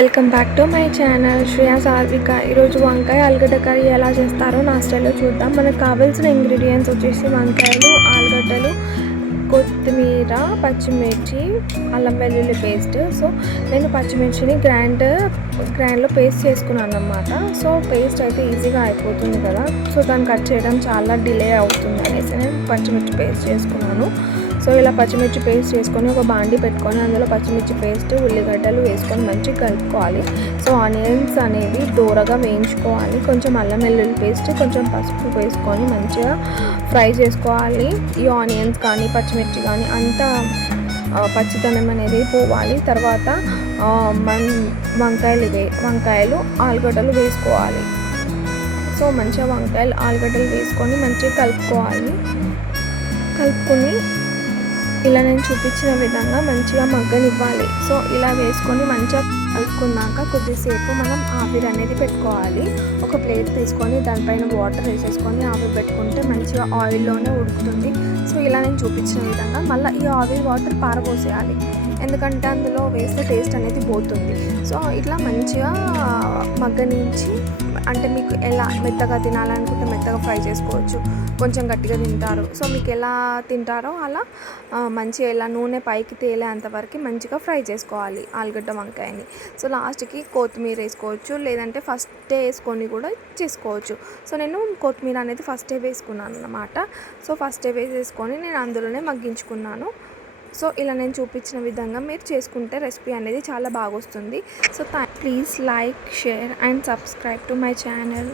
Welcome back to my channel Shreya సాత్విక. ఈరోజు వంకాయ ఆలుగడ్డ కర్రీ ఎలా చేస్తారో నా స్టైల్లో చూద్దాం. మనకు కావాల్సిన ఇంగ్రీడియంట్స్ వచ్చేసి వంకాయలు, ఆలుగడ్డలు, కొత్తిమీర, పచ్చిమిర్చి, అల్లం వెల్లుల్లి పేస్ట్. సో నేను పచ్చిమిర్చిని గ్రైండ్లో పేస్ట్ చేసుకున్నాను అన్నమాట. సో పేస్ట్ అయితే ఈజీగా అయిపోతుంది కదా, సో దాన్ని కట్ చేయడం చాలా డిలే అవుతుంది అనేసి నేను పచ్చిమిర్చి పేస్ట్ చేసుకున్నాను. సో ఇలా పచ్చిమిర్చి పేస్ట్ చేసుకొని ఒక బాండి పెట్టుకొని అందులో పచ్చిమిర్చి పేస్ట్, ఉల్లిగడ్డలు వేసుకొని మంచిగా కలుపుకోవాలి. సో ఆనియన్స్ అనేవి దూరగా వేయించుకోవాలి. కొంచెం అల్లం వెల్లుల్లి పేస్ట్, కొంచెం పసుపు వేసుకొని మంచిగా ఫ్రై చేసుకోవాలి. ఈ ఆనియన్స్ కానీ పచ్చిమిర్చి కానీ అంతా పచ్చితనం అనేది పోవాలి. తర్వాత వంకాయలు ఆలుగడ్డలు వేసుకోవాలి. సో మంచిగా వంకాయలు ఆలుగడ్డలు వేసుకొని మంచిగా కలుపుకోవాలి. కలుపుకొని ఇలా నేను చూపించిన విధంగా మంచిగా మగ్గనివ్వాలి. సో ఇలా వేసుకొని మంచిగా కలుపుకున్నాక కొద్దిసేపు మనం ఆవిరి అనేది పెట్టుకోవాలి. ఒక ప్లేట్ తీసుకొని దానిపైన వాటర్ వేసేసుకొని ఆవిరి పెట్టుకుంటే మంచిగా ఆయిల్లోనే ఉడుకుతుంది. సో ఇలా నేను చూపించిన విధంగా మళ్ళీ ఈ ఆవిరి వాటర్ పారబోసేయాలి, ఎందుకంటే అందులో వేస్తే టేస్ట్ అనేది పోతుంది. సో ఇట్లా మంచిగా మగ్గనించి, అంటే మీకు ఎలా మెత్తగా తినాలనుకుంటే మెత్తగా ఫ్రై చేసుకోవచ్చు, కొంచెం గట్టిగా తింటారు. సో మీకు ఎలా తింటారో అలా మంచిగా ఇలా నూనె పైకి తేలేంతవరకు మంచిగా ఫ్రై చేసుకోవాలి ఆలుగడ్డ వంకాయని. సో లాస్ట్కి కొత్తిమీర వేసుకోవచ్చు, లేదంటే ఫస్టే వేసుకొని కూడా చేసుకోవచ్చు. సో నేను కొత్తిమీర అనేది ఫస్టే వేసుకున్నాను అన్నమాట. సో ఫస్టే వేసేసుకొని నేను అందులోనే మగ్గించుకున్నాను. సో ఇలా నేను చూపించిన విధంగా మీరు చేసుకుంటే రెసిపీ అనేది చాలా బాగా వస్తుంది. So please like, share and subscribe to my channel.